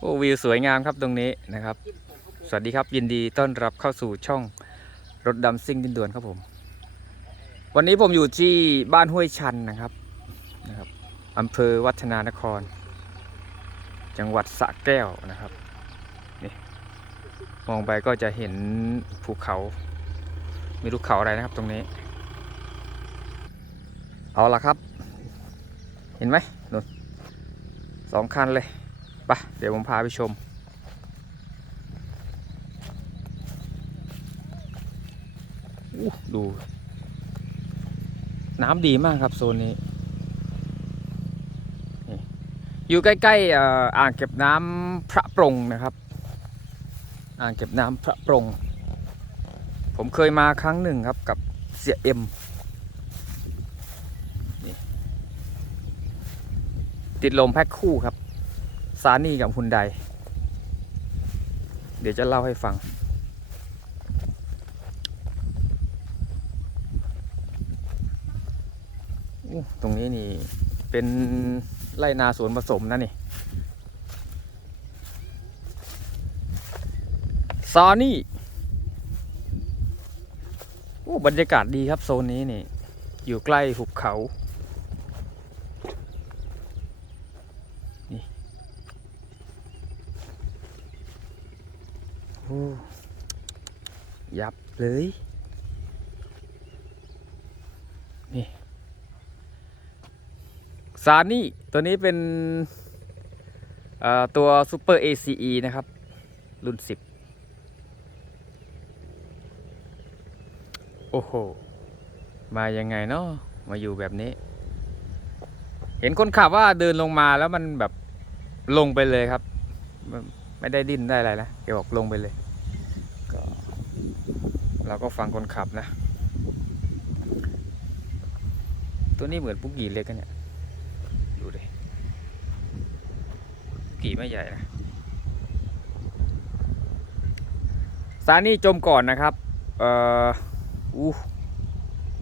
โอ้วิวสวยงามครับตรงนี้นะครับ สวัสดีครับยินดีต้อนรับเข้าสู่ช่องรถดำซิ่งดินด่วนครับผม วันนี้ผมอยู่ที่บ้านห้วยชันนะครับนะครับอำเภอวัฒนานคร จังหวัดสระแก้วนะครับนี่มองไปก็จะเห็นภูเขาไม่รู้เขาอะไรนะครับตรงนี้ เอาละครับ เห็นไหมนู่นสองคันเลย ปะเดี๋ยวผมพาไปชมอู้ดู น้ำดีมากครับโซนนี้ อยู่ใกล้ๆอ่างเก็บน้ำพระปรงนะครับ อ่างเก็บน้ำพระปรงผมเคยมาครั้งหนึ่งครับกับเสียเอ็มติดลมแพ็คคู่ครับานี่กับฮุนไดเดี๋ยวจะเล่าให้ฟัง ตรงนี้นี่เป็นไรนาสวนผสมนะนี่ซานี่โอ้บรรยากาศดีครับโซนนี้นี่ อยู่ใกล้หุบเขา นี่โอ้ ยับเลย นี่ซานี่ตัวนี้เป็นตัว Super ACE นะครับ รุ่น 10 โอ้โห มายังไงเนาะมาอยู่แบบนี้ เห็นคนขับว่าเดินลงมาแล้วมันแบบลงไปเลยครับ ไม่ได้ดิ้นได้อะไรนะแกบอกลงไปเลย เราก็ฟังคนขับนะ ตัวนี้เหมือนปุ๊กกีเล็กกันเนี่ย ดูดิกี่ไม่ใหญ่นะซานี่จมก่อนนะครับ เอ่ออู้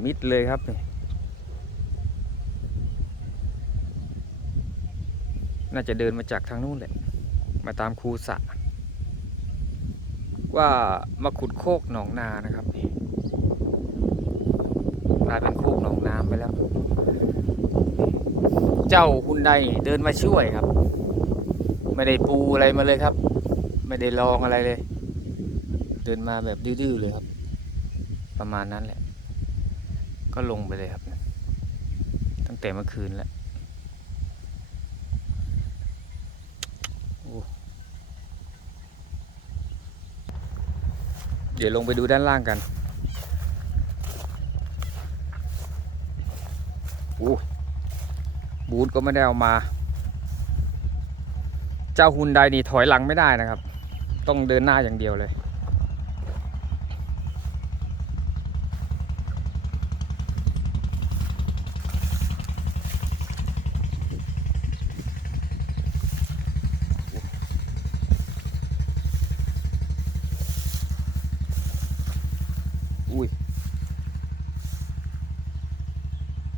มิดเลยครับนี่น่าจะเดินมาจากทางนู้นแหละ มาตามคูสระ ว่ามาขุดโคกหนองนานะครับนี่กลายเป็นโคกหนองน้ำไปแล้ว เจ้าฮุนไดเดินมาช่วยครับ ไม่ได้ปูอะไรมาเลยครับ ไม่ได้ลองอะไรเลย เดินมาแบบดื้อๆเลยครับ ประมาณนั้นแหละ ก็ลงไปเลยครับ ตั้งแต่เมื่อคืนแล้ว เดี๋ยวลงไปดูด้านล่างกันโอ้บูทก็ไม่ได้เอามา เจ้าฮุนไดนี่ถอยหลังไม่ได้นะครับ ต้องเดินหน้าอย่างเดียวเลย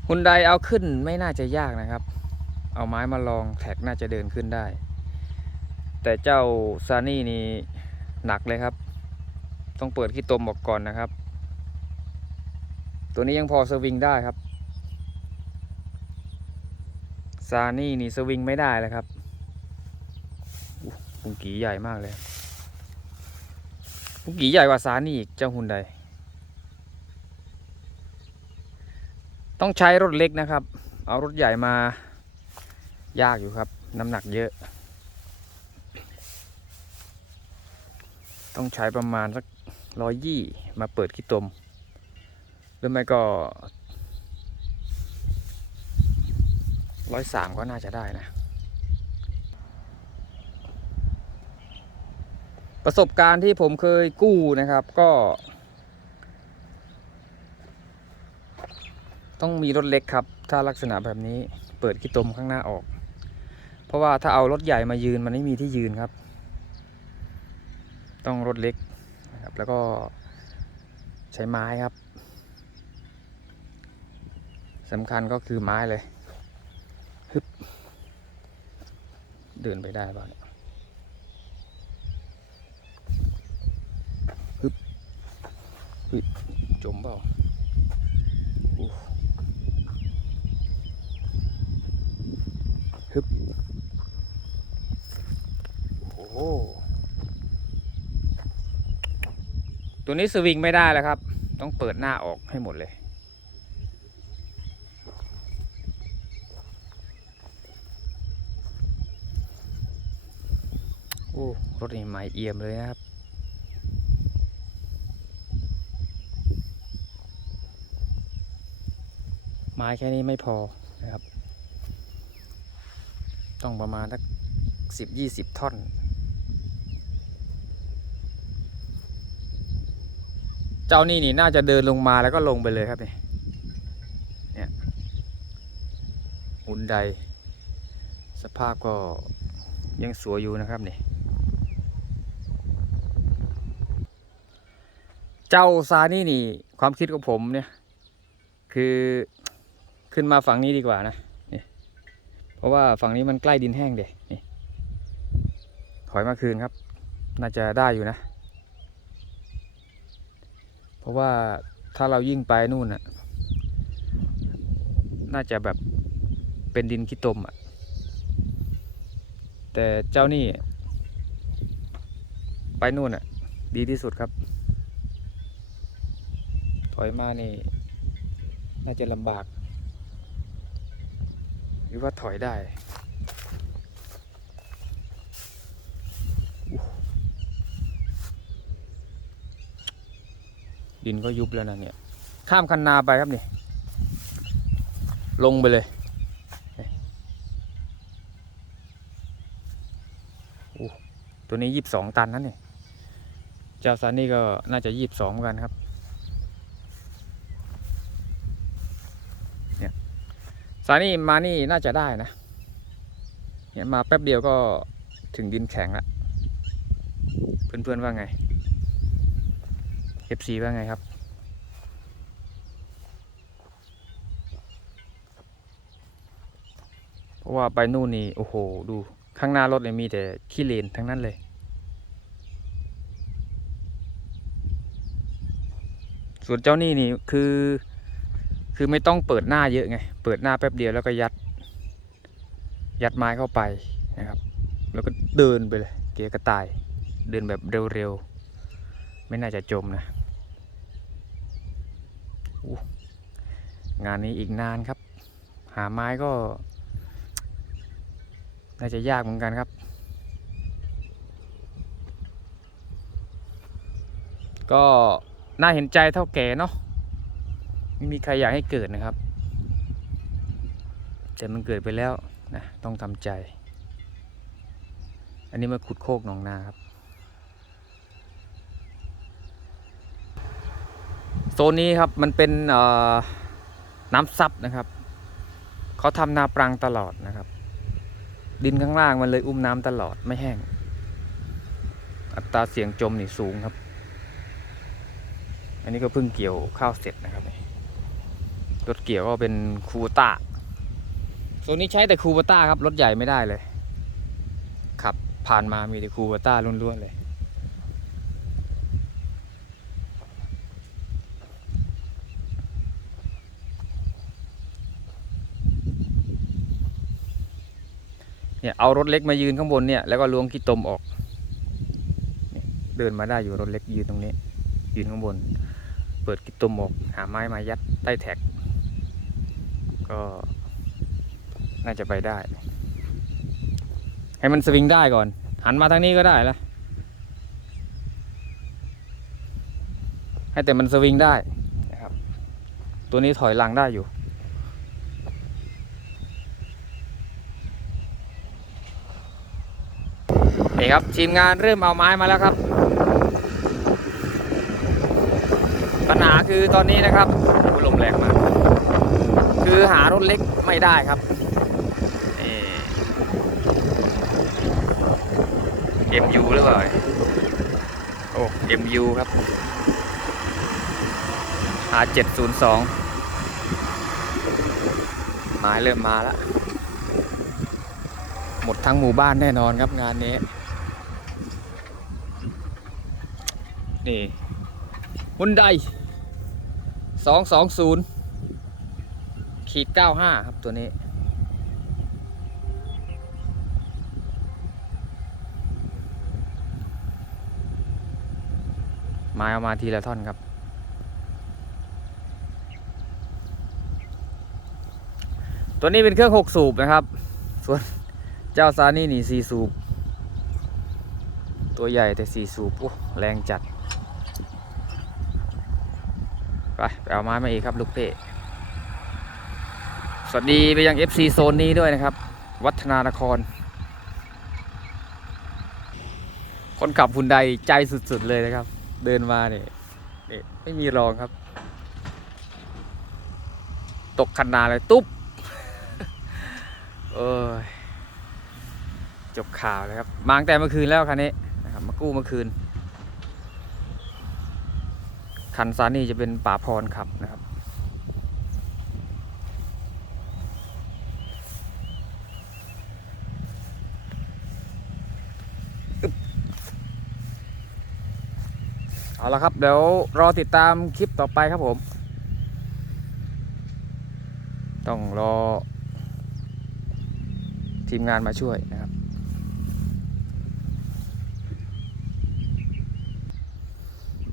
ฮุนไดเอาขึ้นไม่น่าจะยากนะครับ เอาไม้มาลองแท็กน่าจะเดินขึ้นได้ แต่เจ้าซานี่นี่หนักเลยครับ ต้องเปิดขี้ตมออกก่อนนะครับ ตัวนี้ยังพอสวิงได้ครับซานี่นี่สวิงไม่ได้เลยครับปุงกีใหญ่มากเลยปุงกีใหญ่กว่าซานี่อีกเจ้าฮุนได ต้องใช้รถเล็กนะครับ เอารถใหญ่มายากอยู่ครับ น้ำหนักเยอะ ต้องใช้ประมาณสักร้อยยี่มาเปิดขี้ตม หรือไม่ก็ร้อยสามก็น่าจะได้นะ ประสบการณ์ที่ผมเคยกู้นะครับก็ ต้องมีรถเล็กครับ ถ้าลักษณะแบบนี้เปิดขี้ตมข้างหน้าออก เพราะว่าถ้าเอารถใหญ่มายืนมันไม่มีที่ยืนครับ ต้องรถเล็กนะครับแล้วก็ใช้ไม้ครับสำคัญก็คือไม้เลยฮึบเดินไปได้ป่ะเนี่ยฮึบจมเปล่า ฮึบโอ้ตัวนี้สวิงไม่ได้แล้วครับ ต้องเปิดหน้าออกให้หมดเลย โอ้ รถนี่ใหม่เอี่ยมเลยนะครับไม้แค่นี้ไม่พอนะครับ ต้องประมาณสักสิบยี่สิบท่อน เจ้านี่นี่น่าจะเดินลงมาแล้วก็ลงไปเลยครับเนี่ยเนี่ยหุ่นใด สภาพก็ยังสวยอยู่นะครับนี่เจ้าซานี่นี่ ความคิดของผมเนี่ย คือขึ้นมาฝั่งนี้ดีกว่านะ เพราะว่าฝั่งนี้มันใกล้ดินแห้งเด็นี่ถอยมาคืนครับ น่าจะได้อยู่นะ เพราะว่าถ้าเรายิ่งไปนู่นน่ะ น่าจะแบบเป็นดินขี้ตมอะ แต่เจ้านี่ ไปนู่นอะ ดีที่สุดครับ ถอยมานี่ น่าจะลำบาก รือว่าถอยได้ดินก็ยุบแล้วนะเนี่ย ข้ามคันนาไปครับนี่ ลงไปเลย ตัวนี้ยี่สิบสองตันนั่นนี่ เจ้าซันนี่ก็น่าจะยี่สิบสองกันครับ สายนี่มานี่น่าจะได้นะเนี่ยมาแป๊บเดียวก็ถึงดินแข็งละเพื่อนๆว่าไง FC ว่าไงครับเพราะว่าไปนู่นนี่โอ้โห ดูข้างหน้ารถเนี่ยมีแต่ขี้เลนทั้งนั้นเลย ส่วนเจ้านี่นี่คือ คือไม่ต้องเปิดหน้าเยอะไง เปิดหน้าแป๊บเดียวแล้วก็ยัด ยัดไม้เข้าไปนะครับ แล้วก็เดินไปเลย เกียร์กระต่าย เดินแบบเร็วๆ ไม่น่าจะจมนะ งานนี้อีกนานครับ หาไม้ก็ น่าจะยากเหมือนกันครับ ก็น่าเห็นใจเท่าแก่เนาะ ไม่มีใครอยากให้เกิดนะครับ แต่มันเกิดไปแล้วนะต้องทำใจ อันนี้มาขุดโคกหนองนาครับโซนนี้ครับมันเป็นน้ำซับนะครับเขาทำนาปรังตลอดนะครับ ดินข้างล่างมันเลยอุ้มน้ำตลอดไม่แห้ง อัตราเสียงจมนี่สูงครับ อันนี้ก็เพิ่งเกี่ยวข้าวเสร็จนะครับนี่ รถเกี่ยวก็เป็นคูบต้าโซนนี้ใช้แต่คูบต้าครับ รถใหญ่ไม่ได้เลยขับผ่านมามีแต่คูบต้าล้วนๆเลย เนี่ยเอารถเล็กมายืนข้างบนเนี่ยแล้วก็ล้วงขี้ตมออกเนี่ยเดินมาได้อยู่รถเล็กยืนตรงนี้ ยืนข้างบน เปิดกิตมออกหาไม้มายัดใต้แท็ก ก็น่าจะไปได้ ให้มันสวิงได้ก่อน หันมาทางนี้ก็ได้ละให้แต่มันสวิงได้นะครับ ตัวนี้ถอยหลังได้อยู่ นี่ครับทีมงานเริ่มเอาไม้มาแล้วครับ ปัญหาคือตอนนี้นะครับลมแรงมาก คือหารถเล็กไม่ได้ครับเอ็มยูหรือเปล่าโอ้เอ็มยูครับหาเจ็ดศูนย์สองไม้เริ่มมาแล้ว หมดทั้งหมู่บ้านแน่นอนครับงานนี้ นี่ฮุนไดสองสองศูนย์ ขีดเก้าห้าครับตัวนี้ไม้เอามาทีละท่อนครับตัวนี้เป็นเครื่องหกสูบนะครับ ส่วนเจ้าซานี่นี่ 4 สูบ ตัวใหญ่แต่สี่สูบโอ้แรงจัด ไป ไปเอาไม้มาอีกครับ ลูกเป้ส วัสดีไปยัง FC โซนนี้ด้วยนะครับ วัฒนานคร คนขับหุ่นใดใจสุดๆเลยนะครับ เดินมาเนี่ยไม่มีรองครับ ตกคันนาเลยตุ๊บเอ้ยจบข่าวเลยครับ มาตั้งแต่เมื่อคืนแล้วคันนี้นะครับมากู้เมื่อคืน คันซานี่จะเป็นป่าพรขับนะครับ เอาละครับ เดี๋ยวรอติดตามคลิปต่อไปครับผม ต้องรอ ทีมงานมาช่วยนะครับ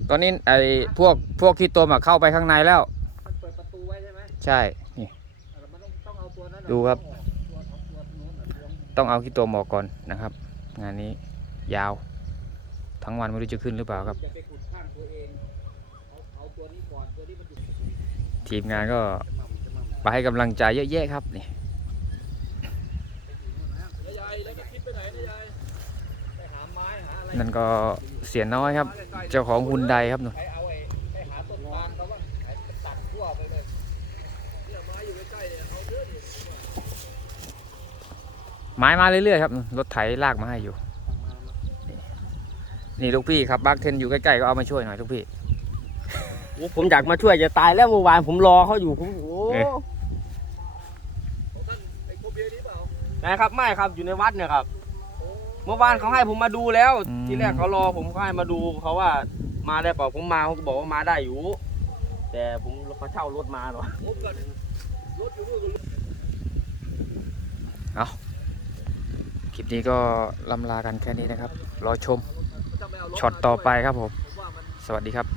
ตอนนี้ไอ้พวกพวกขี้ตัวมาเข้าไปข้างในแล้ว มันเปิดประตูไว้ใช่ไหมใช่นี่แต่มันต้องต้องเอาตัวนั้นน่ะดูครับตัวเอาตัวนู้นน่ะล้วงต้องเอาขี้ตัวหมอกก่อนนะครับ งานนี้ยาว ทั้งวันไม่รู้จะขึ้นหรือเปล่าครับ ทีมงานก็ไปให้กำลังใจเยอะแยะครับนี่นั่นก็เสียน้อยครับ เจ้าของฮุนไดครับหนูไปเอาไอ้ไปหาต้นทางเขาบ้างไอ้ตัดทั่วไปเลยเนี่ยไม้อยู่ใกล้ๆเนี่ยเอาเยอะดิไม้มาเรื่อยๆครับ รถไถลากมาให้อยู่ นี่ลูกพี่ครับบักเทนอยู่ใกล้ๆก็เอามาช่วยหน่อยลูกพี่ โอ้ผมอยากมาช่วยจะตายแล้วเมื่อวานผมรอเขาอยู่ผมโอ้เอ๊ะของท่านไอ้โคเบียร์นี้เปล่านะครับไม่ครับอยู่ในวัดเนี่ยครับ เมื่อวานเขาให้ผมมาดูแล้วทีแรกเขารอผมเขาให้มาดูเขาว่ามาได้เปล่าผมมาเขาก็บอกว่ามาได้อยู่ แต่ผมเขาเช่ารถมาหรอผมก็รถอยู่นู่นก็คลิปนี้ก็ลำลากันแค่นี้นะครับ รอชมถ้าไม่เอารถช็อตต่อไปครับผมผมว่ามันสวัสดีครับ